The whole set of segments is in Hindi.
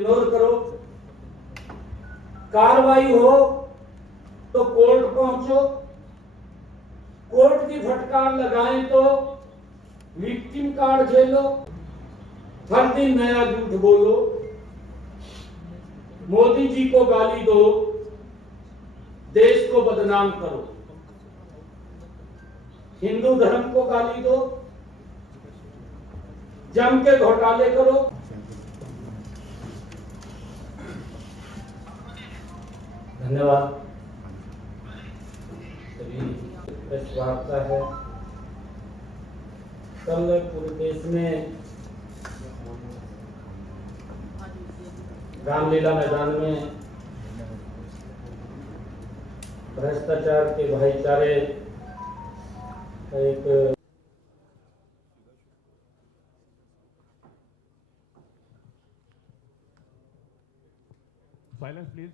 विरोध करो, कार्रवाई हो तो कोर्ट पहुंचो, कोर्ट की फटकार लगाएं तो विक्टिम कार्ड झेलो, हर दिन नया झूठ बोलो, मोदी जी को गाली दो, देश को बदनाम करो, हिंदू धर्म को गाली दो, जम के घोटाले करो। धन्यवाद। सभी प्रेस वार्ता है। कल पूरे देश में रामलीला मैदान में भ्रष्टाचार के भाईचारे का एक साइलेंस प्लीज।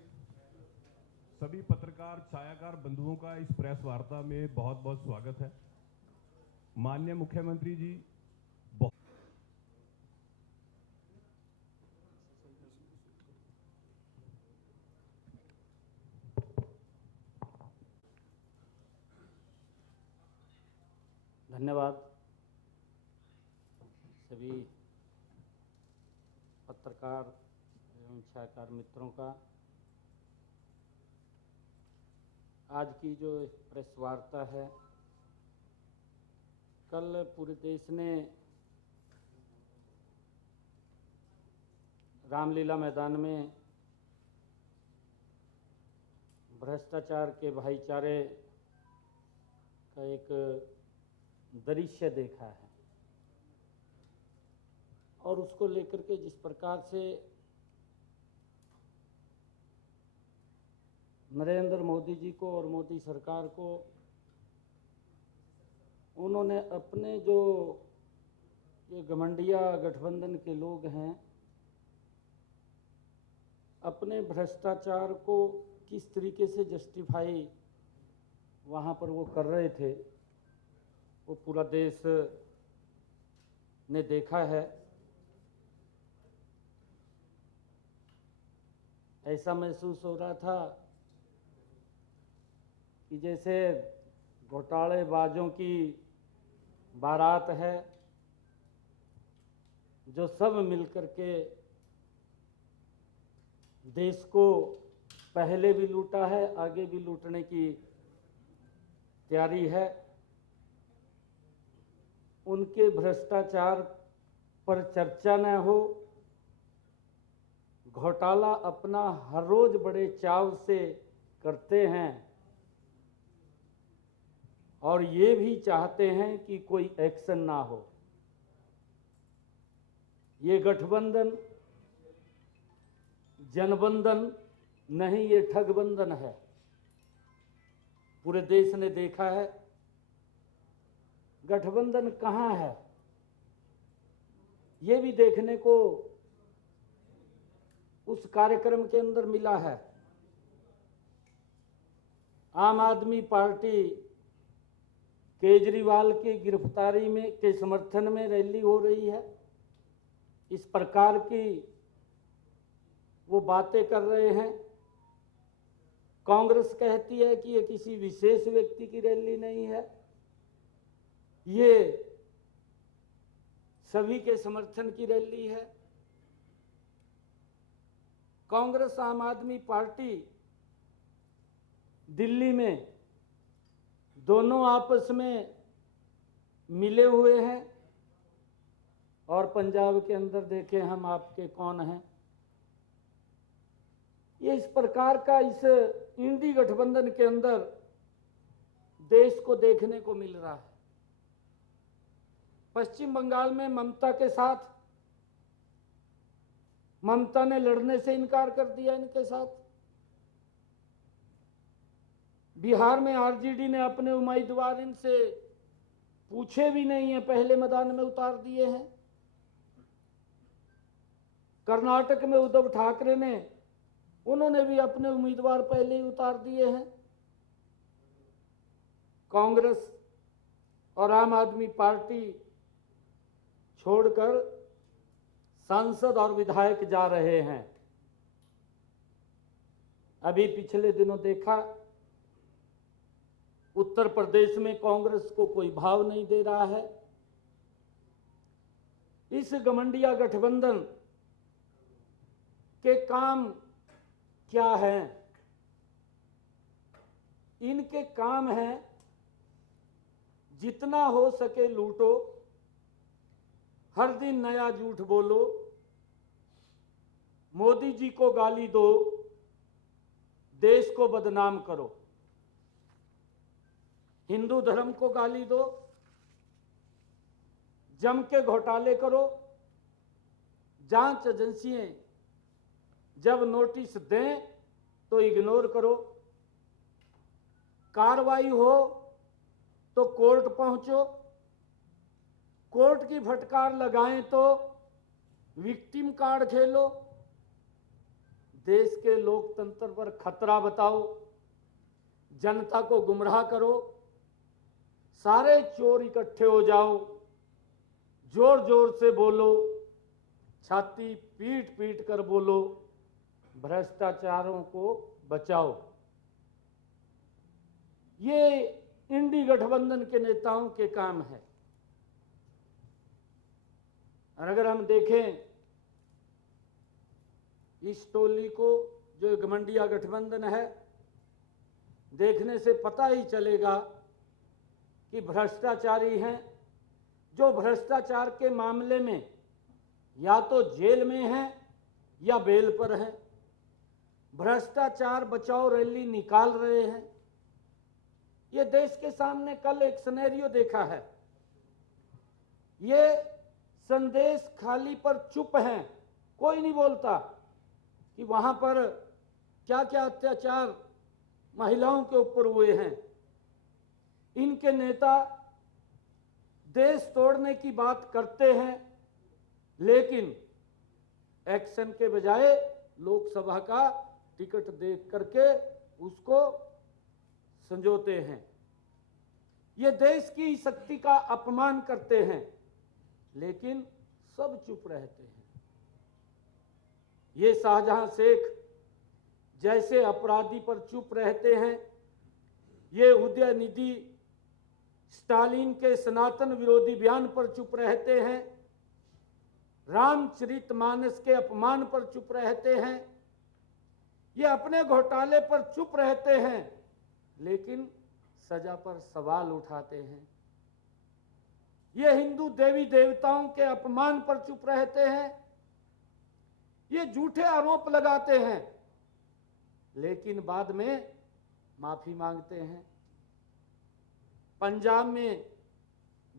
सभी पत्रकार छायाकार बंधुओं का इस प्रेस वार्ता में बहुत बहुत स्वागत है। माननीय मुख्यमंत्री जी, धन्यवाद। सभी पत्रकार एवं छायाकार मित्रों का आज की जो प्रेस वार्ता है, कल पूरे देश ने रामलीला मैदान में भ्रष्टाचार के भाईचारे का एक दृश्य देखा है और उसको लेकर के जिस प्रकार से नरेंद्र मोदी जी को और मोदी सरकार को उन्होंने अपने जो ये घमंडिया गठबंधन के लोग हैं, अपने भ्रष्टाचार को किस तरीके से जस्टिफाई वहाँ पर वो कर रहे थे, वो पूरा देश ने देखा है। ऐसा महसूस हो रहा था कि जैसे घोटालेबाजों की बारात है, जो सब मिलकर के देश को पहले भी लूटा है, आगे भी लूटने की तैयारी है। उनके भ्रष्टाचार पर चर्चा न हो, घोटाला अपना हर रोज बड़े चाव से करते हैं और ये भी चाहते हैं कि कोई एक्शन ना हो। ये गठबंधन जनबंधन नहीं, ये ठगबंधन है। पूरे देश ने देखा है गठबंधन कहाँ है, ये भी देखने को उस कार्यक्रम के अंदर मिला है। आम आदमी पार्टी केजरीवाल की गिरफ्तारी में के समर्थन में रैली हो रही है, इस प्रकार की वो बातें कर रहे हैं। कांग्रेस कहती है कि ये किसी विशेष व्यक्ति की रैली नहीं है, ये सभी के समर्थन की रैली है। कांग्रेस आम आदमी पार्टी दिल्ली में दोनों आपस में मिले हुए हैं और पंजाब के अंदर देखें हम आपके कौन हैं। ये इस प्रकार का इस इंडी गठबंधन के अंदर देश को देखने को मिल रहा है। पश्चिम बंगाल में ममता के साथ, ममता ने लड़ने से इनकार कर दिया इनके साथ। बिहार में आरजेडी ने अपने उम्मीदवार इनसे पूछे भी नहीं है, पहले मैदान में उतार दिए हैं। कर्नाटक में उद्धव ठाकरे ने, उन्होंने भी अपने उम्मीदवार पहले ही उतार दिए हैं। कांग्रेस और आम आदमी पार्टी छोड़कर सांसद और विधायक जा रहे हैं। अभी पिछले दिनों देखा, उत्तर प्रदेश में कांग्रेस को कोई भाव नहीं दे रहा है। इस गठबंधन गठबंधन के काम क्या हैं? इनके काम हैं जितना हो सके लूटो, हर दिन नया झूठ बोलो, मोदी जी को गाली दो, देश को बदनाम करो, हिंदू धर्म को गाली दो, जम के घोटाले करो, जांच एजेंसियां जब नोटिस दें तो इग्नोर करो, कार्रवाई हो तो कोर्ट पहुंचो, कोर्ट की फटकार लगाएं तो विक्टिम कार्ड खेलो, देश के लोकतंत्र पर खतरा बताओ, जनता को गुमराह करो, सारे चोर इकट्ठे हो जाओ, जोर जोर से बोलो, छाती पीट पीट कर बोलो, भ्रष्टाचारों को बचाओ। ये इंडी गठबंधन के नेताओं के काम है। और अगर हम देखें इस टोली को, जो गठबंधन गठबंधन है, देखने से पता ही चलेगा कि भ्रष्टाचारी हैं, जो भ्रष्टाचार के मामले में या तो जेल में हैं या बेल पर हैं, भ्रष्टाचार बचाओ रैली निकाल रहे हैं। ये देश के सामने कल एक सिनेरियो देखा है। ये संदेश खाली पर चुप हैं, कोई नहीं बोलता कि वहां पर क्या क्या अत्याचार महिलाओं के ऊपर हुए हैं। इनके नेता देश तोड़ने की बात करते हैं, लेकिन एक्शन के बजाय लोकसभा का टिकट देख करके उसको संजोते हैं। ये देश की शक्ति का अपमान करते हैं, लेकिन सब चुप रहते हैं। ये शाहजहां शेख जैसे अपराधी पर चुप रहते हैं, ये उदयनिधि स्टालिन के सनातन विरोधी बयान पर चुप रहते हैं, रामचरितमानस के अपमान पर चुप रहते हैं, ये अपने घोटाले पर चुप रहते हैं, लेकिन सजा पर सवाल उठाते हैं। ये हिंदू देवी देवताओं के अपमान पर चुप रहते हैं, ये झूठे आरोप लगाते हैं, लेकिन बाद में माफी मांगते हैं। पंजाब में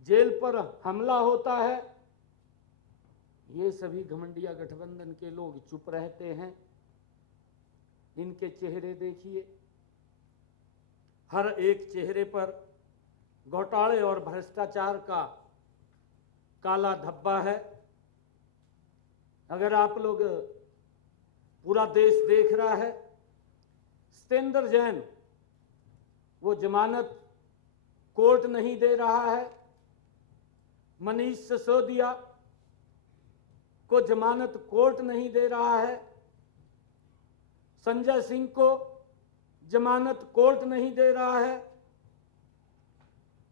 जेल पर हमला होता है, ये सभी घमंडिया गठबंधन के लोग चुप रहते हैं। इनके चेहरे देखिए, हर एक चेहरे पर घोटाले और भ्रष्टाचार का काला धब्बा है। अगर आप लोग, पूरा देश देख रहा है, सत्येंद्र जैन वो जमानत कोर्ट नहीं दे रहा है, मनीष सिसोदिया को जमानत कोर्ट नहीं दे रहा है, संजय सिंह को जमानत कोर्ट नहीं दे रहा है,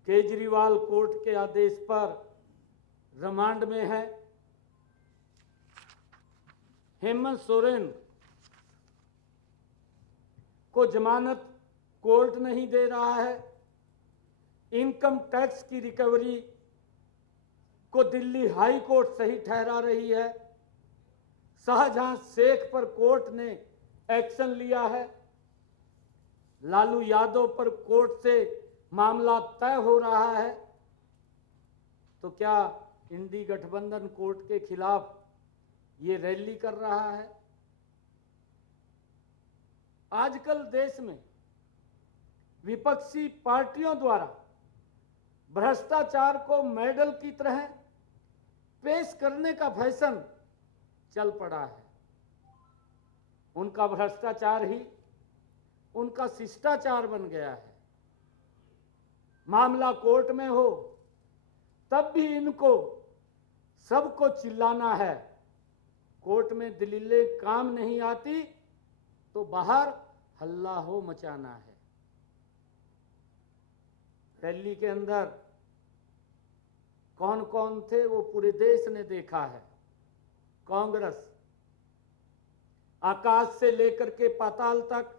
केजरीवाल कोर्ट के आदेश पर रिमांड में है, हेमंत सोरेन को जमानत कोर्ट नहीं दे रहा है, इनकम टैक्स की रिकवरी को दिल्ली हाई कोर्ट सही ठहरा रही है, शाहजहां शेख पर कोर्ट ने एक्शन लिया है, लालू यादव पर कोर्ट से मामला तय हो रहा है, तो क्या इंडी गठबंधन कोर्ट के खिलाफ ये रैली कर रहा है? आजकल देश में विपक्षी पार्टियों द्वारा भ्रष्टाचार को मेडल की तरह पेश करने का फैशन चल पड़ा है। उनका भ्रष्टाचार ही उनका शिष्टाचार बन गया है। मामला कोर्ट में हो तब भी इनको सबको चिल्लाना है, कोर्ट में दलीलें काम नहीं आती तो बाहर हल्ला हो मचाना है। रैली के अंदर कौन कौन थे वो पूरे देश ने देखा है। कांग्रेस आकाश से लेकर के पाताल तक,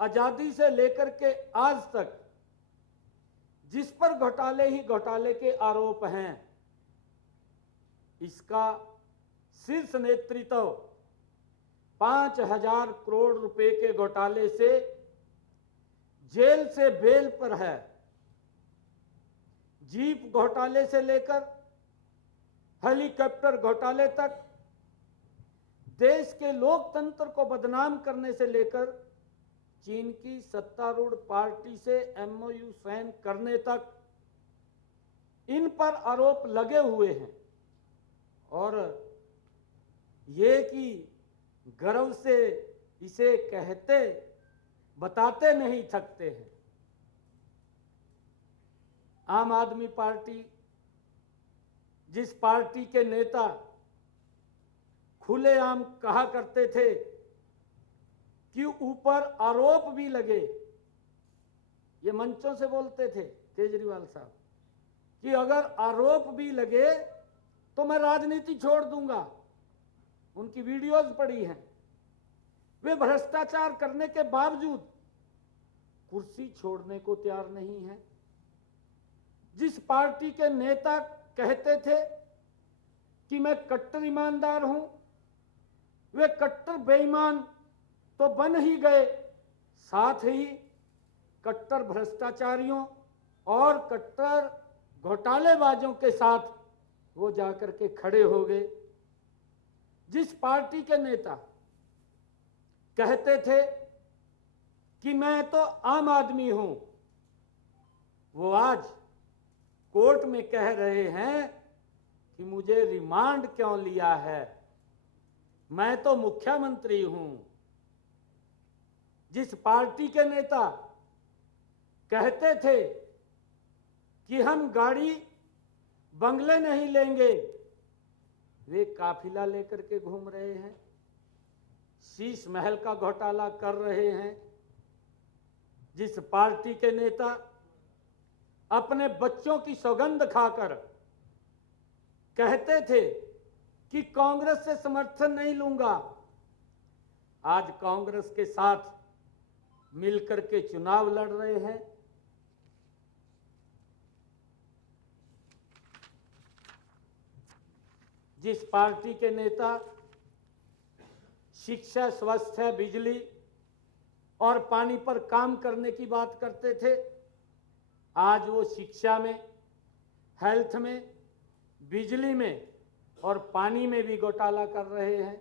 आजादी से लेकर के आज तक जिस पर घोटाले ही घोटाले के आरोप हैं, इसका शीर्ष नेतृत्व 5,000 करोड़ रुपए के घोटाले से जेल से बेल पर है। जीप घोटाले से लेकर हेलीकॉप्टर घोटाले तक, देश के लोकतंत्र को बदनाम करने से लेकर चीन की सत्तारूढ़ पार्टी से एमओयू साइन करने तक इन पर आरोप लगे हुए हैं। और ये कि गर्व से इसे कहते बताते नहीं थकते हैं। आम आदमी पार्टी, जिस पार्टी के नेता खुलेआम कहा करते थे कि ऊपर आरोप भी लगे, ये मंचों से बोलते थे केजरीवाल साहब कि अगर आरोप भी लगे तो मैं राजनीति छोड़ दूंगा। उनकी वीडियोज पड़ी हैं। वे भ्रष्टाचार करने के बावजूद कुर्सी छोड़ने को तैयार नहीं है। जिस पार्टी के नेता कहते थे कि मैं कट्टर ईमानदार हूं, वे कट्टर बेईमान तो बन ही गए, साथ ही कट्टर भ्रष्टाचारियों और कट्टर घोटालेबाजों के साथ वो जाकर के खड़े हो गए। जिस पार्टी के नेता कहते थे कि मैं तो आम आदमी हूं, वो आज कोर्ट में कह रहे हैं कि मुझे रिमांड क्यों लिया है, मैं तो मुख्यमंत्री हूं। जिस पार्टी के नेता कहते थे कि हम गाड़ी बंगले नहीं लेंगे, वे काफिला लेकर के घूम रहे हैं, शीश महल का घोटाला कर रहे हैं। जिस पार्टी के नेता अपने बच्चों की सौगंध खाकर कहते थे कि कांग्रेस से समर्थन नहीं लूंगा, आज कांग्रेस के साथ मिलकर के चुनाव लड़ रहे हैं। जिस पार्टी के नेता शिक्षा, स्वास्थ्य, बिजली और पानी पर काम करने की बात करते थे, आज वो शिक्षा में, हेल्थ में, बिजली में और पानी में भी घोटाला कर रहे हैं।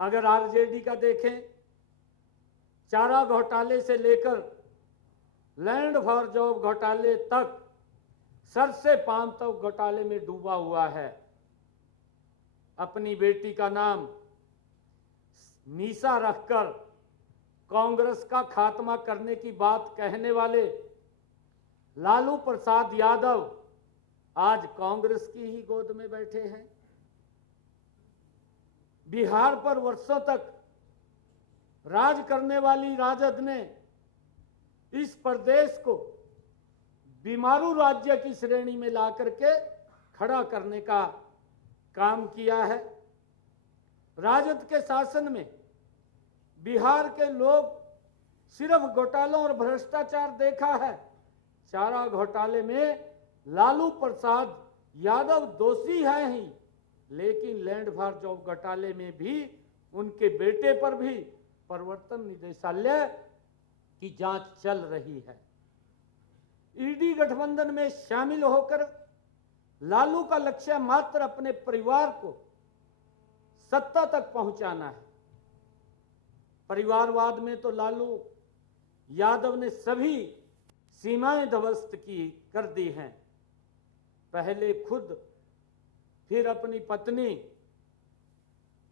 अगर आरजेडी का देखें, चारा घोटाले से लेकर लैंड फॉर जॉब घोटाले तक सर से पांव तक घोटाले में डूबा हुआ है। अपनी बेटी का नाम मीसा रखकर कांग्रेस का खात्मा करने की बात कहने वाले लालू प्रसाद यादव आज कांग्रेस की ही गोद में बैठे हैं। बिहार पर वर्षों तक राज करने वाली राजद ने इस प्रदेश को बीमारू राज्य की श्रेणी में ला करके खड़ा करने का काम किया है। राजद के शासन में बिहार के लोग सिर्फ घोटालों और भ्रष्टाचार देखा है। चारा घोटाले में लालू प्रसाद यादव दोषी है ही, लेकिन लैंड फॉर जॉब घोटाले में भी उनके बेटे पर भी प्रवर्तन निदेशालय की जांच चल रही है। ईडी गठबंधन में शामिल होकर लालू का लक्ष्य मात्र अपने परिवार को सत्ता तक पहुंचाना है। परिवारवाद में तो लालू यादव ने सभी सीमाएं ध्वस्त कर दी हैं। पहले खुद, फिर अपनी पत्नी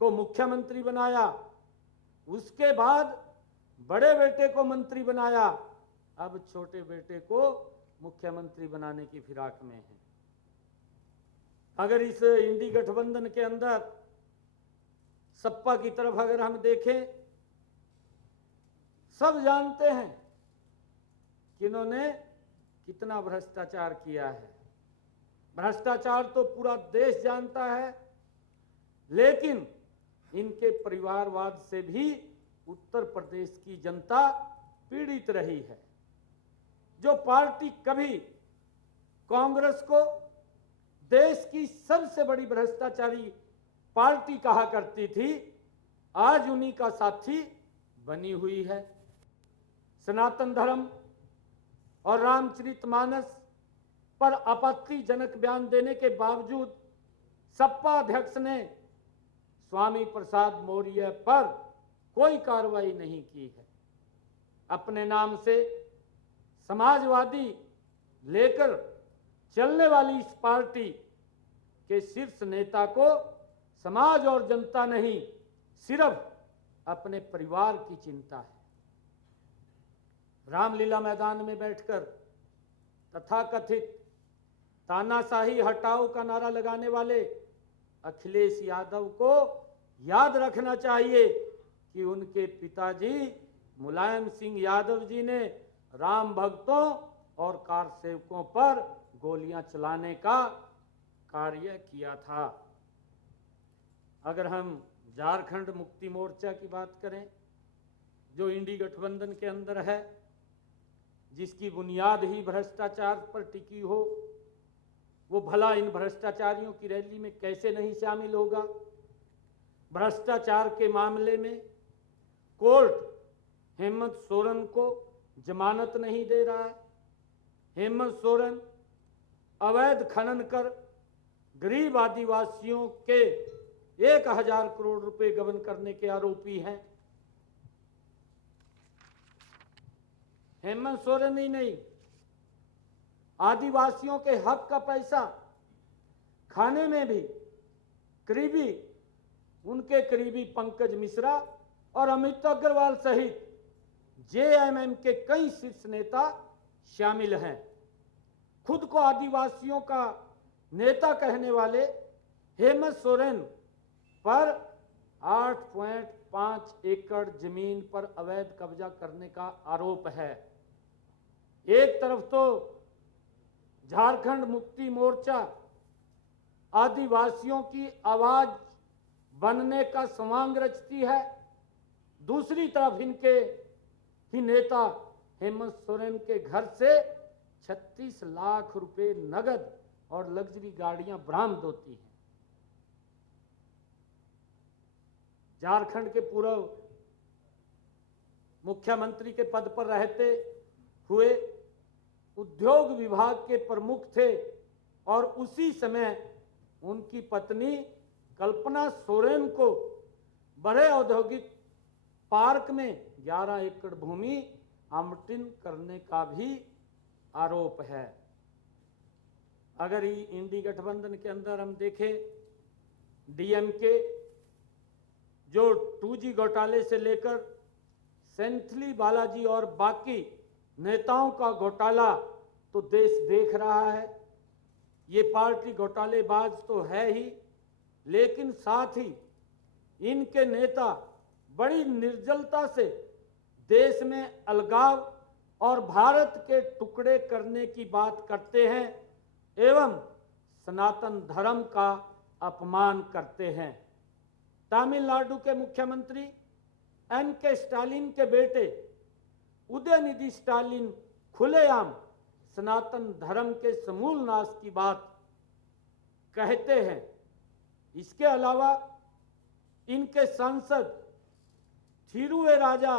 को मुख्यमंत्री बनाया, उसके बाद बड़े बेटे को मंत्री बनाया, अब छोटे बेटे को मुख्यमंत्री बनाने की फिराक में है। अगर इस इंडी गठबंधन के अंदर सपा की तरफ अगर हम देखें सब जानते हैं कि इन्होंने कितना भ्रष्टाचार किया है। भ्रष्टाचार तो पूरा देश जानता है, लेकिन इनके परिवारवाद से भी उत्तर प्रदेश की जनता पीड़ित रही है। जो पार्टी कभी कांग्रेस को देश की सबसे बड़ी भ्रष्टाचारी पार्टी कहा करती थी, आज उन्हीं का साथी बनी हुई है। सनातन धर्म और रामचरितमानस पर आपत्तिजनक बयान देने के बावजूद सपा अध्यक्ष ने स्वामी प्रसाद मौर्य पर कोई कार्रवाई नहीं की है। अपने नाम से समाजवादी लेकर चलने वाली इस पार्टी के शीर्ष नेता को समाज और जनता नहीं, सिर्फ अपने परिवार की चिंता है। रामलीला मैदान में बैठकर तथाकथित तानाशाही हटाओ का नारा लगाने वाले अखिलेश यादव को याद रखना चाहिए कि उनके पिताजी मुलायम सिंह यादव जी ने राम भक्तों और कार सेवकों पर गोलियां चलाने का कार्य किया था। अगर हम झारखंड मुक्ति मोर्चा की बात करें, जो इंडी गठबंधन के अंदर है, जिसकी बुनियाद ही भ्रष्टाचार पर टिकी हो, वो भला इन भ्रष्टाचारियों की रैली में कैसे नहीं शामिल होगा। भ्रष्टाचार के मामले में कोर्ट हेमंत सोरेन को जमानत नहीं दे रहा है। हेमंत सोरेन अवैध खनन कर गरीब आदिवासियों के 1000 करोड़ रुपए गबन करने के आरोपी हैं। हेमंत सोरेन ही नहीं, आदिवासियों के हक का पैसा खाने में भी उनके करीबी पंकज मिश्रा और अमित अग्रवाल सहित जेएमएम के कई शीर्ष नेता शामिल हैं। खुद को आदिवासियों का नेता कहने वाले हेमंत सोरेन पर 8.5 एकड़ जमीन पर अवैध कब्जा करने का आरोप है। एक तरफ तो झारखंड मुक्ति मोर्चा आदिवासियों की आवाज बनने का समांग रचती है, दूसरी तरफ इनके ही नेता हेमंत सोरेन के घर से 36 लाख रुपए नगद और लग्जरी गाड़ियां बरामद होती हैं। झारखंड के पूर्व मुख्यमंत्री के पद पर रहते हुए उद्योग विभाग के प्रमुख थे और उसी समय उनकी पत्नी कल्पना सोरेन को बड़े औद्योगिक पार्क में 11 एकड़ भूमि आवंटन करने का भी आरोप है। अगर इंडी गठबंधन के अंदर हम देखें, डीएमके जो 2G घोटाले से लेकर सेंथली बालाजी और बाकी नेताओं का घोटाला तो देश देख रहा है। ये पार्टी घोटालेबाज तो है ही, लेकिन साथ ही इनके नेता बड़ी निर्जलता से देश में अलगाव और भारत के टुकड़े करने की बात करते हैं एवं सनातन धर्म का अपमान करते हैं। तमिलनाडु के मुख्यमंत्री एम.के. स्टालिन के बेटे उदयनिधि स्टालिन खुलेआम सनातन धर्म के समूल नाश की बात कहते हैं। इसके अलावा इनके सांसद थिरुवेराजा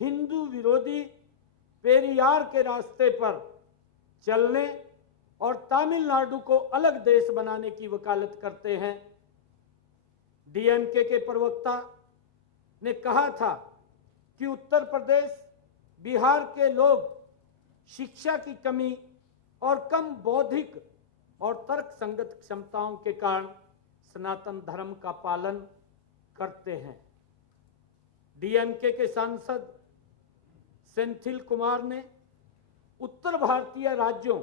हिंदू विरोधी पेरियार के रास्ते पर चलने और तमिलनाडु को अलग देश बनाने की वकालत करते हैं। डीएमके के प्रवक्ता ने कहा था कि उत्तर प्रदेश, बिहार के लोग शिक्षा की कमी और कम बौद्धिक और तर्क संगत क्षमताओं के कारण सनातन धर्म का पालन करते हैं। डीएमके के सांसद सेंथिल कुमार ने उत्तर भारतीय राज्यों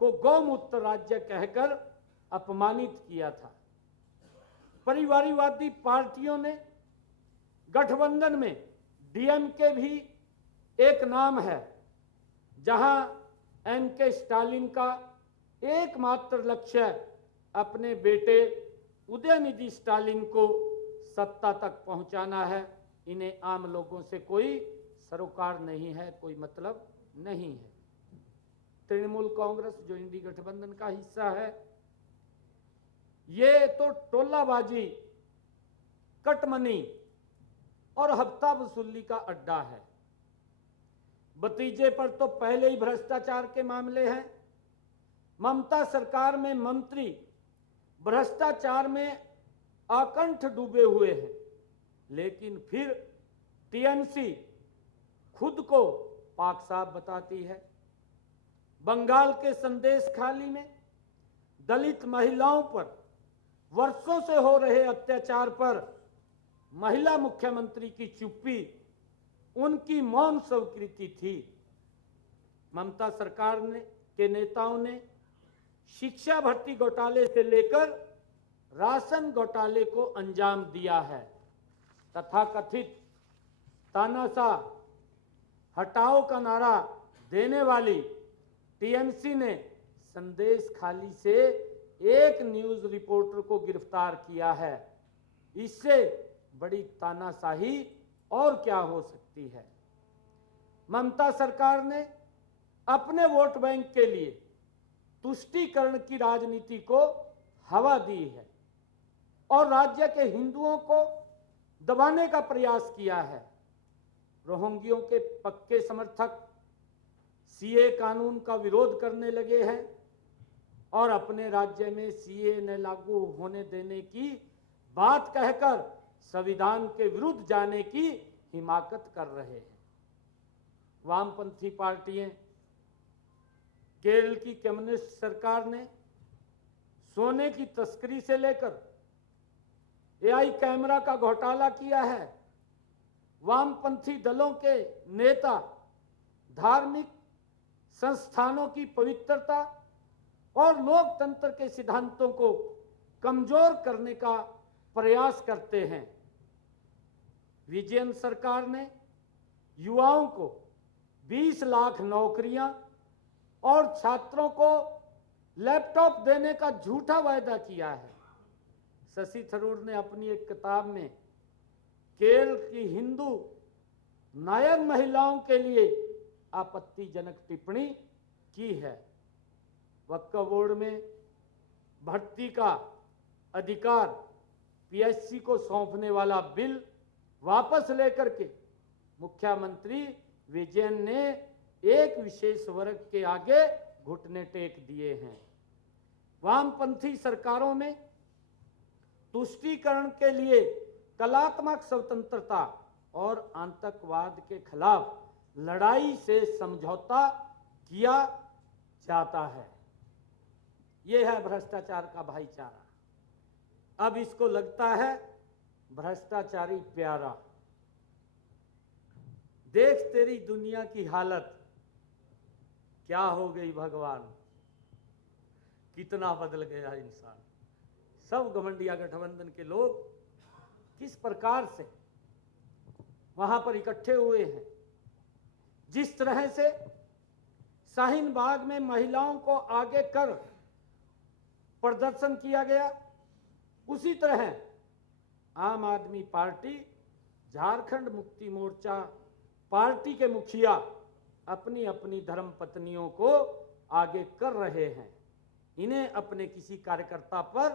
को गौमूत्र राज्य कहकर अपमानित किया था। परिवारवादी पार्टियों ने गठबंधन में डीएमके भी एक नाम है जहां एम.के. स्टालिन का एकमात्र लक्ष्य अपने बेटे उदयनिधि स्टालिन को सत्ता तक पहुंचाना है। इन्हें आम लोगों से कोई सरोकार नहीं है, कोई मतलब नहीं है। तृणमूल कांग्रेस जो इंडी गठबंधन का हिस्सा है, ये तो टोलाबाजी, कटमनी और हफ्ता वसूली का अड्डा है। भतीजे पर तो पहले ही भ्रष्टाचार के मामले हैं। ममता सरकार में मंत्री भ्रष्टाचार में आकंठ डूबे हुए हैं, लेकिन फिर टीएमसी खुद को पाक साफ बताती है। बंगाल के संदेश खाली में दलित महिलाओं पर वर्षों से हो रहे अत्याचार पर महिला मुख्यमंत्री की चुप्पी उनकी मौन स्वीकृति थी। ममता सरकार के नेताओं ने शिक्षा भर्ती घोटाले से लेकर राशन घोटाले को अंजाम दिया है। तथाकथित तानाशाह हटाओ का नारा देने वाली टीएमसी ने संदेश खाली से एक न्यूज रिपोर्टर को गिरफ्तार किया है। इससे बड़ी तानाशाही और क्या हो सकती है। ममता सरकार ने अपने वोट बैंक के लिए तुष्टीकरण की राजनीति को हवा दी है और राज्य के हिंदुओं को दबाने का प्रयास किया है। रोहिंग्यों के पक्के समर्थक सीए कानून का विरोध करने लगे हैं और अपने राज्य में सीए न लागू होने देने की बात कहकर संविधान के विरुद्ध जाने की हिमाकत कर रहे हैं। वामपंथी पार्टियां, केरल की कम्युनिस्ट सरकार ने सोने की तस्करी से लेकर एआई कैमरा का घोटाला किया है। वामपंथी दलों के नेता धार्मिक संस्थानों की पवित्रता और लोकतंत्र के सिद्धांतों को कमजोर करने का प्रयास करते हैं। विजयन सरकार ने युवाओं को 20 लाख नौकरियां और छात्रों को लैपटॉप देने का झूठा वायदा किया है। शशि थरूर ने अपनी एक किताब में केरल की हिंदू नायर महिलाओं के लिए आपत्तिजनक टिप्पणी की है। वक्फ बोर्ड में भर्ती का अधिकार पीएससी को सौंपने वाला बिल वापस लेकर के मुख्यमंत्री विजयन ने एक विशेष वर्ग के आगे घुटने टेक दिए हैं। वामपंथी सरकारों में तुष्टीकरण के लिए कलात्मक स्वतंत्रता और आतंकवाद के खिलाफ लड़ाई से समझौता किया जाता है। यह है भ्रष्टाचार का भाईचारा। अब इसको लगता है भ्रष्टाचारी प्यारा। देख तेरी दुनिया की हालत क्या हो गई भगवान, कितना बदल गया इंसान। सब घमंडिया गठबंधन के लोग किस प्रकार से वहां पर इकट्ठे हुए हैं। जिस तरह से शाहीन बाग में महिलाओं को आगे कर प्रदर्शन किया गया, उसी तरह आम आदमी पार्टी, झारखंड मुक्ति मोर्चा पार्टी के मुखिया अपनी अपनी धर्म पत्नियों को आगे कर रहे हैं। इन्हें अपने किसी कार्यकर्ता पर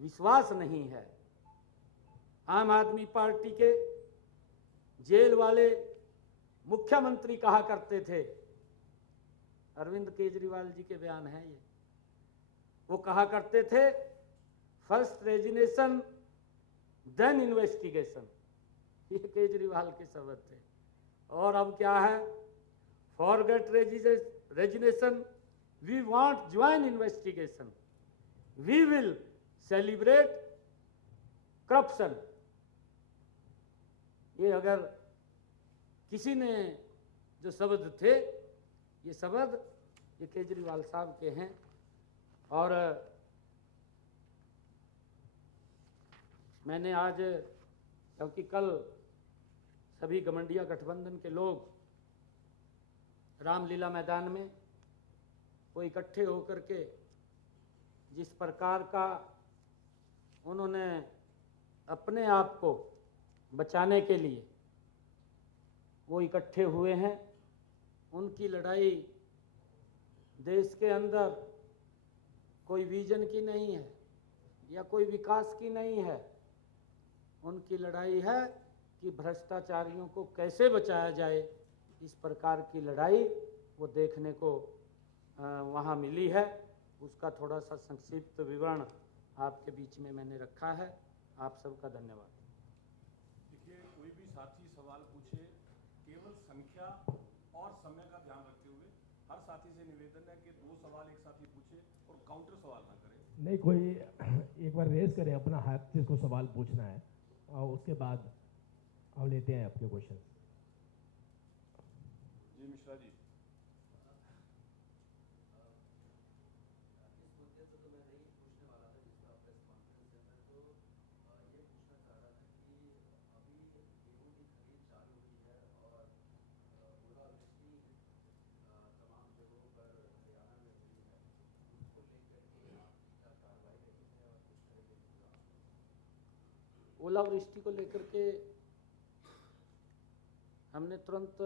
विश्वास नहीं है। आम आदमी पार्टी के जेल वाले मुख्यमंत्री कहा करते थे, अरविंद केजरीवाल जी के बयान है ये, वो कहा करते थे फर्स्ट रेजिग्नेशन देन इन्वेस्टिगेशन। ये केजरीवाल के शब्द थे। और अब क्या है, forget resignation, we want join investigation, we will celebrate corruption. ये अगर किसी ने जो शब्द थे, ये शब्द ये केजरीवाल साहब के हैं। और मैंने आज, क्योंकि कल सभी घमंडिया गठबंधन के लोग रामलीला मैदान में वो इकट्ठे होकर के जिस प्रकार का उन्होंने अपने आप को बचाने के लिए वो इकट्ठे हुए हैं, उनकी लड़ाई देश के अंदर कोई विजन की नहीं है या कोई विकास की नहीं है। उनकी लड़ाई है कि भ्रष्टाचारियों को कैसे बचाया जाए। इस प्रकार की लड़ाई वो देखने को वहाँ मिली है। उसका थोड़ा सा संक्षिप्त विवरण आपके बीच में मैंने रखा है। आप सबका धन्यवाद। देखिए, कोई भी साथी सवाल पूछे, केवल संख्या और समय का ध्यान रखते हुए हर साथी से निवेदन है कि 2 सवाल एक साथी पूछे और काउंटर सवाल ना करे। नहीं, कोई एक बार रेज करे अपना हाथ जिसको सवाल पूछना है, और उसके बाद हम लेते हैं आपके क्वेश्चन। जी मिश्रा जी। ओलावृष्टि को लेकर के हमने तुरंत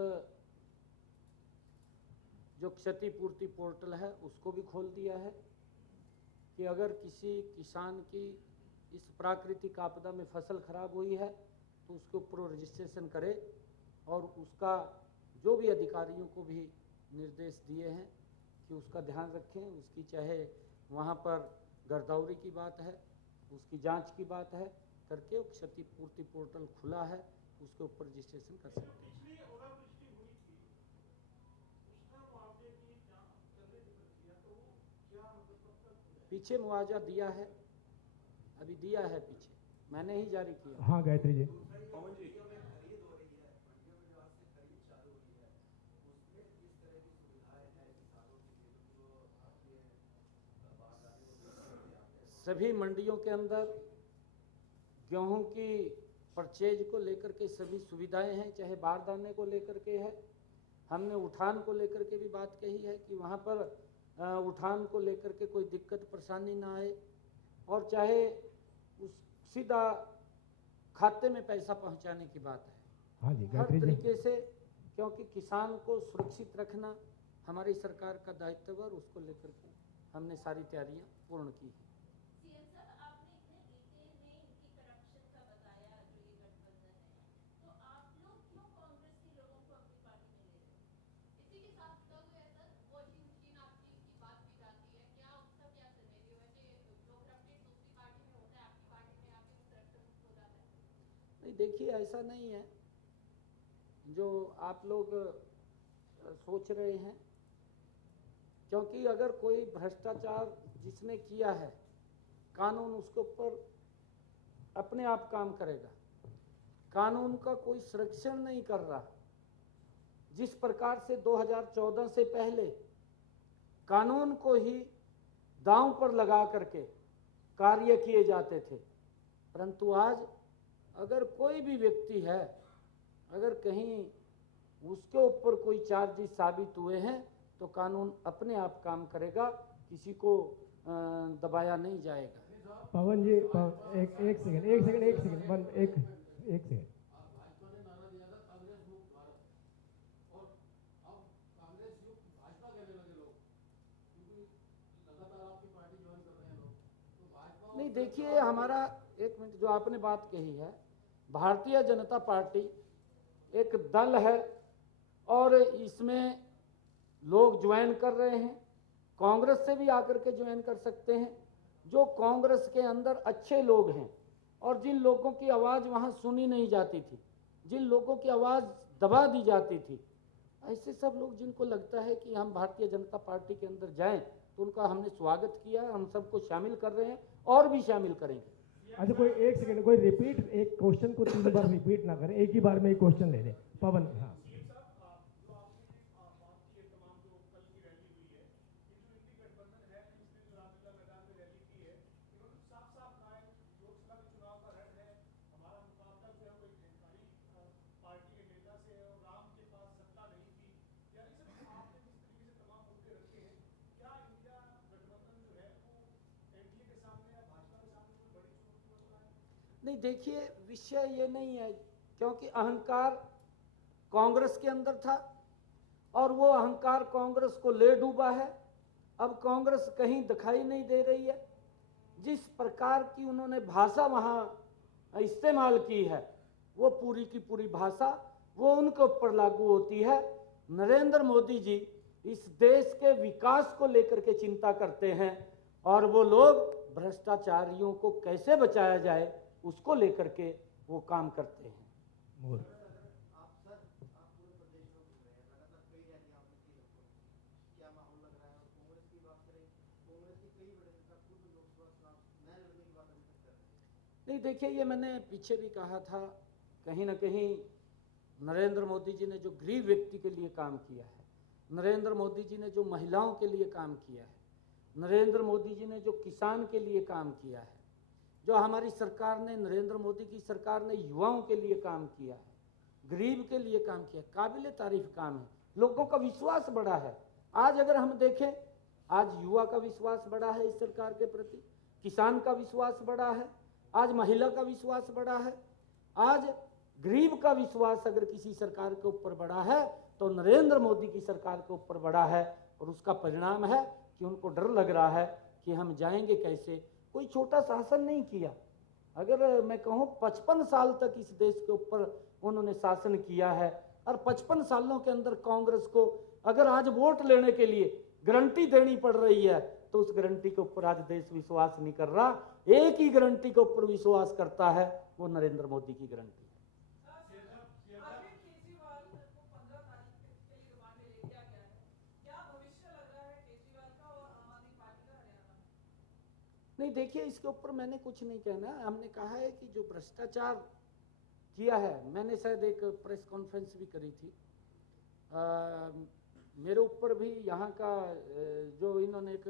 जो क्षतिपूर्ति पोर्टल है उसको भी खोल दिया है कि अगर किसी किसान की इस प्राकृतिक आपदा में फसल खराब हुई है तो उसके ऊपर रजिस्ट्रेशन करे, और उसका जो भी अधिकारियों को भी निर्देश दिए हैं कि उसका ध्यान रखें। उसकी चाहे वहाँ पर गिरदावरी की बात है, उसकी जांच की बात है करके क्षतिपूर्ति पोर्टल खुला है, उसके ऊपर रजिस्ट्रेशन कर सकते हैं। पीछे मुआवजा दिया है, अभी दिया है पीछे, मैंने ही जारी किया। हाँ गायत्री जी। पवन जी। सभी मंडियों के अंदर गेहूं की परचेज को लेकर के सभी सुविधाएं हैं, चाहे बारदाने को लेकर के है। हमने उठान को लेकर के भी बात कही है कि वहाँ पर उठान को लेकर के कोई दिक्कत परेशानी ना आए, और चाहे उस सीधा खाते में पैसा पहुँचाने की बात है। हाँ जी, हर तरीके से, क्योंकि किसान को सुरक्षित रखना हमारी सरकार का दायित्व है, और उसको लेकर के हमने सारी तैयारियां पूर्ण की हैं। देखिए, ऐसा नहीं है जो आप लोग सोच रहे हैं, क्योंकि अगर कोई भ्रष्टाचार जिसने किया है, कानून उसके ऊपर अपने आप काम करेगा। कानून का कोई संरक्षण नहीं कर रहा। जिस प्रकार से 2014 से पहले कानून को ही दांव पर लगा करके कार्य किए जाते थे, परंतु आज अगर कोई भी व्यक्ति है, अगर कहीं उसके ऊपर कोई चार्जेस साबित हुए हैं तो कानून अपने आप काम करेगा, किसी को दबाया नहीं जाएगा। पवन जी, एक सेकंड। नहीं, देखिए, हमारा एक मिनट, जो आपने बात कही है, भारतीय जनता पार्टी एक दल है और इसमें लोग ज्वाइन कर रहे हैं। कांग्रेस से भी आकर के ज्वाइन कर सकते हैं। जो कांग्रेस के अंदर अच्छे लोग हैं और जिन लोगों की आवाज़ वहाँ सुनी नहीं जाती थी, जिन लोगों की आवाज़ दबा दी जाती थी, ऐसे सब लोग जिनको लगता है कि हम भारतीय जनता पार्टी के अंदर जाएं, तो उनका हमने स्वागत किया। हम सबको शामिल कर रहे हैं और भी शामिल करेंगे। अच्छा, कोई एक सेकंड, कोई रिपीट, एक क्वेश्चन को 3 बार रिपीट ना करें, एक ही बार में एक क्वेश्चन ले लें। पवन। हाँ, नहीं, देखिए विषय ये नहीं है, क्योंकि अहंकार कांग्रेस के अंदर था और वो अहंकार कांग्रेस को ले डूबा है। अब कांग्रेस कहीं दिखाई नहीं दे रही है। जिस प्रकार की उन्होंने भाषा वहां इस्तेमाल की है, वो पूरी की पूरी भाषा वो उनके ऊपर लागू होती है। नरेंद्र मोदी जी इस देश के विकास को लेकर के चिंता करते हैं और वो लोग भ्रष्टाचारियों को कैसे बचाया जाए उसको लेकर के वो काम करते हैं। मोर नहीं, देखिए ये मैंने पीछे भी कहा था, कहीं ना कहीं नरेंद्र मोदी जी ने जो गरीब व्यक्ति के लिए काम किया है, नरेंद्र मोदी जी ने जो महिलाओं के लिए काम किया है, नरेंद्र मोदी जी ने जो किसान के लिए काम किया है, जो हमारी सरकार ने, नरेंद्र मोदी की सरकार ने युवाओं के लिए काम किया है, गरीब के लिए काम किया, काबिल तारीफ काम है। लोगों का विश्वास बढ़ा है। आज अगर हम देखें, आज युवा का विश्वास बढ़ा है इस सरकार के प्रति, किसान का विश्वास बढ़ा है, आज महिला का विश्वास बढ़ा है, आज गरीब का विश्वास अगर किसी सरकार के ऊपर बढ़ा है तो नरेंद्र मोदी की सरकार के ऊपर बढ़ा है। और उसका परिणाम है कि उनको डर लग रहा है कि हम जाएंगे कैसे। कोई छोटा शासन नहीं किया। अगर मैं कहूँ 55 साल तक इस देश के ऊपर उन्होंने शासन किया है और 55 सालों के अंदर कांग्रेस को अगर आज वोट लेने के लिए गारंटी देनी पड़ रही है तो उस गारंटी के ऊपर आज देश विश्वास नहीं कर रहा। एक ही गारंटी के ऊपर विश्वास करता है, वो नरेंद्र मोदी की गारंटी है। नहीं, देखिए इसके ऊपर मैंने कुछ नहीं कहना। हमने कहा है कि जो भ्रष्टाचार किया है, मैंने शायद एक प्रेस कॉन्फ्रेंस भी करी थी, मेरे ऊपर भी यहाँ का जो इन्होंने एक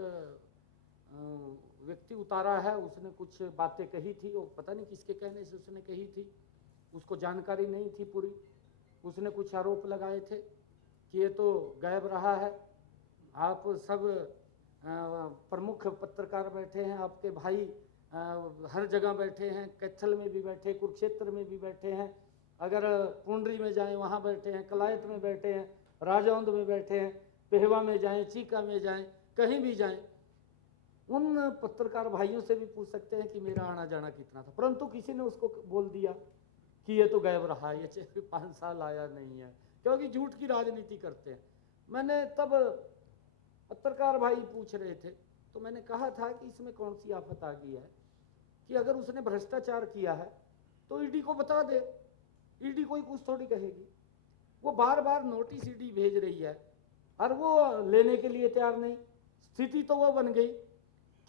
व्यक्ति उतारा है, उसने कुछ बातें कही थी, वो पता नहीं किसके कहने से उसने कही थी, उसको जानकारी नहीं थी पूरी। उसने कुछ आरोप लगाए थे कि ये तो गायब रहा है। आप सब प्रमुख पत्रकार बैठे हैं, आपके भाई हर जगह बैठे हैं, कैथल में भी बैठे, कुरुक्षेत्र में भी बैठे हैं, अगर पुंडरी में जाएं वहाँ बैठे हैं, कलायत में बैठे हैं, राजौंद में बैठे हैं, पेहवा में जाएं, चीका में जाएं, कहीं भी जाएं। उन पत्रकार भाइयों से भी पूछ सकते हैं कि मेरा आना जाना कितना था, परंतु किसी ने उसको बोल दिया कि ये तो गायब रहा, ये 5 साल आया नहीं है, क्योंकि झूठ की राजनीति करते हैं। मैंने तब पत्रकार भाई पूछ रहे थे तो मैंने कहा था कि इसमें कौन सी आफत आ गई है कि अगर उसने भ्रष्टाचार किया है तो ईडी को बता दे, ईडी कोई कुछ थोड़ी कहेगी। वो बार बार नोटिस ईडी भेज रही है और वो लेने के लिए तैयार नहीं। स्थिति तो वो बन गई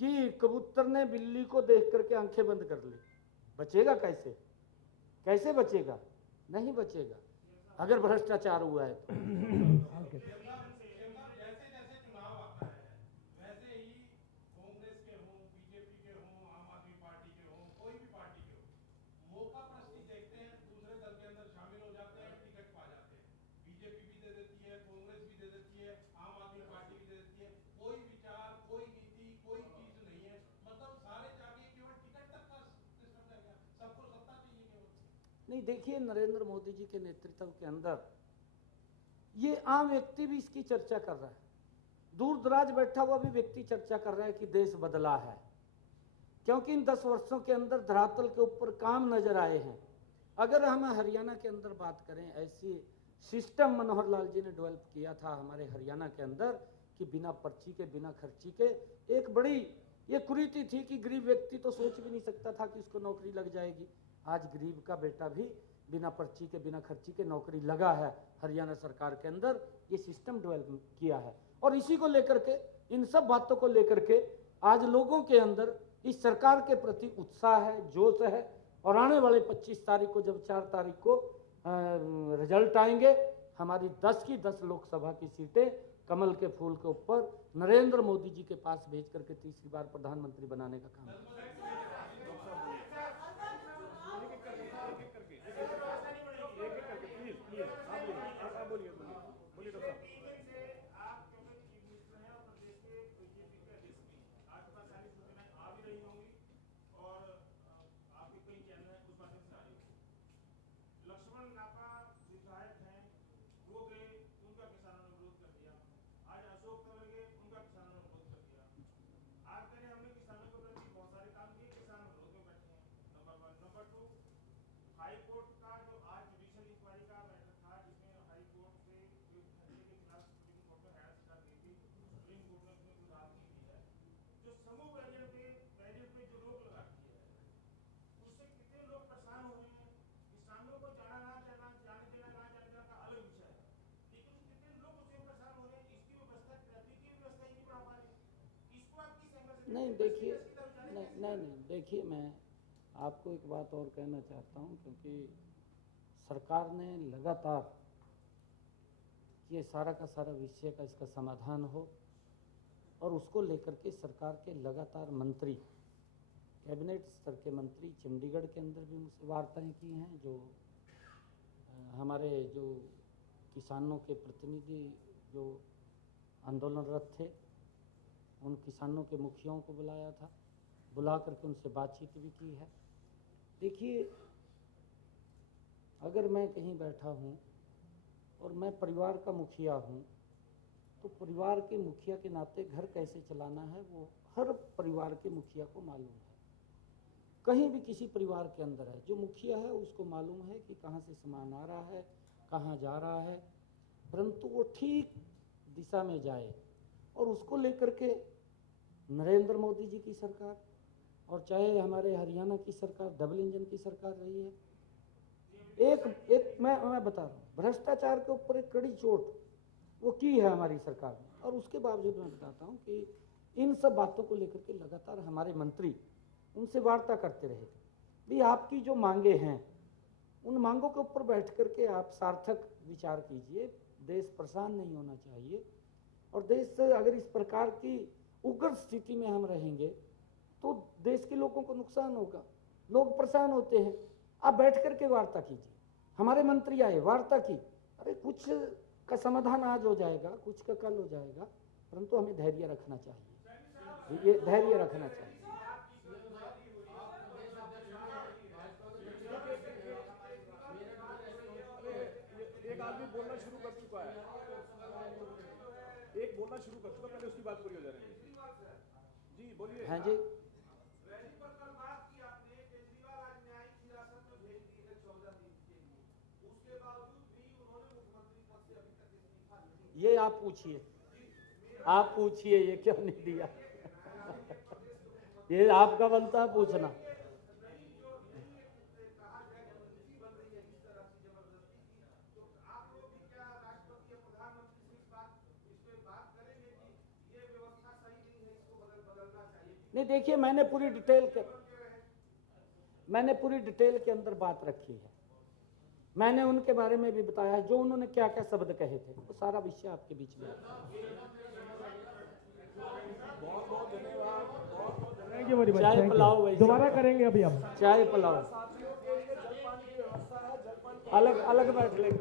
कि कबूतर ने बिल्ली को देख करके आंखें बंद कर ली। बचेगा कैसे? कैसे बचेगा? नहीं बचेगा अगर भ्रष्टाचार हुआ है तो। नहीं, देखिए नरेंद्र मोदी जी के नेतृत्व के अंदर ये आम व्यक्ति भी इसकी चर्चा कर रहा है, दूर दराज बैठा हुआ भी व्यक्ति चर्चा कर रहा है कि देश बदला है, क्योंकि इन 10 वर्षों के अंदर धरातल के ऊपर काम नजर आए हैं। अगर हम हरियाणा के अंदर बात करें, ऐसी सिस्टम मनोहर लाल जी ने डेवलप किया था हमारे हरियाणा के अंदर कि बिना पर्ची के, बिना खर्ची के, एक बड़ी ये कुरीति थी कि गरीब व्यक्ति तो सोच भी नहीं सकता था कि उसको नौकरी लग जाएगी। आज गरीब का बेटा भी बिना पर्ची के, बिना खर्ची के नौकरी लगा है हरियाणा सरकार के अंदर। ये सिस्टम डेवलप किया है और इसी को लेकर के, इन सब बातों को लेकर के आज लोगों के अंदर इस सरकार के प्रति उत्साह है, जोश है। और आने वाले 25 तारीख को, जब 4 तारीख को रिजल्ट आएंगे, हमारी 10 की 10 लोकसभा की सीटें कमल के फूल के ऊपर नरेंद्र मोदी जी के पास भेज करके तीसरी बार प्रधानमंत्री बनाने का काम है। नहीं देखिए, नहीं देखिए, मैं आपको एक बात और कहना चाहता हूँ, क्योंकि सरकार ने लगातार ये सारा का सारा विषय का इसका समाधान हो, और उसको लेकर के सरकार के लगातार मंत्री, कैबिनेट स्तर के मंत्री चंडीगढ़ के अंदर भी मुझसे वार्ताएं की हैं, जो हमारे जो किसानों के प्रतिनिधि जो आंदोलनरत थे, उन किसानों के मुखियाओं को बुलाया था, बुला करके उनसे बातचीत भी की है। देखिए, अगर मैं कहीं बैठा हूँ और मैं परिवार का मुखिया हूँ, तो परिवार के मुखिया के नाते घर कैसे चलाना है वो हर परिवार के मुखिया को मालूम है। कहीं भी किसी परिवार के अंदर है, जो मुखिया है उसको मालूम है कि कहाँ से सामान आ रहा है, कहाँ जा रहा है, परंतु वो ठीक दिशा में जाए। और उसको लेकर के नरेंद्र मोदी जी की सरकार और चाहे हमारे हरियाणा की सरकार डबल इंजन की सरकार रही है, एक मैं बता रहा हूँ, भ्रष्टाचार के ऊपर एक कड़ी चोट वो की है हमारी सरकार ने। और उसके बावजूद मैं बताता हूँ कि इन सब बातों को लेकर के लगातार हमारे मंत्री उनसे वार्ता करते रहे। भी आपकी जो मांगे हैं, उन मांगों के ऊपर बैठ करके आप सार्थक विचार कीजिए। देश परेशान नहीं होना चाहिए, और देश से अगर इस प्रकार की उग्र स्थिति में हम रहेंगे तो देश के लोगों को नुकसान होगा, लोग परेशान होते हैं। आप बैठ करके वार्ता कीजिए। हमारे मंत्री आए, वार्ता की, अरे कुछ का समाधान आज हो जाएगा, कुछ का कल हो जाएगा, परंतु हमें धैर्य रखना चाहिए, ये धैर्य रखना चाहिए। एक आदमी बोलना शुरू कर चुका है, एक बोलना शुरू कर चुका, पहले उसकी बात पूरी हो जाने दीजिए। जी बोलिए। हाँ जी, ये आप पूछिए ये क्यों नहीं दिया ये आपका बनता है पूछना। नहीं देखिए, मैंने पूरी डिटेल के अंदर बात रखी है। मैंने उनके बारे में भी बताया है, जो उन्होंने क्या क्या शब्द कहे थे, वो सारा विषय आपके बीच में। चाय पिलाओ, दोबारा करेंगे अभी हम चाय पिलाओ, अलग अलग बैठ लेंगे।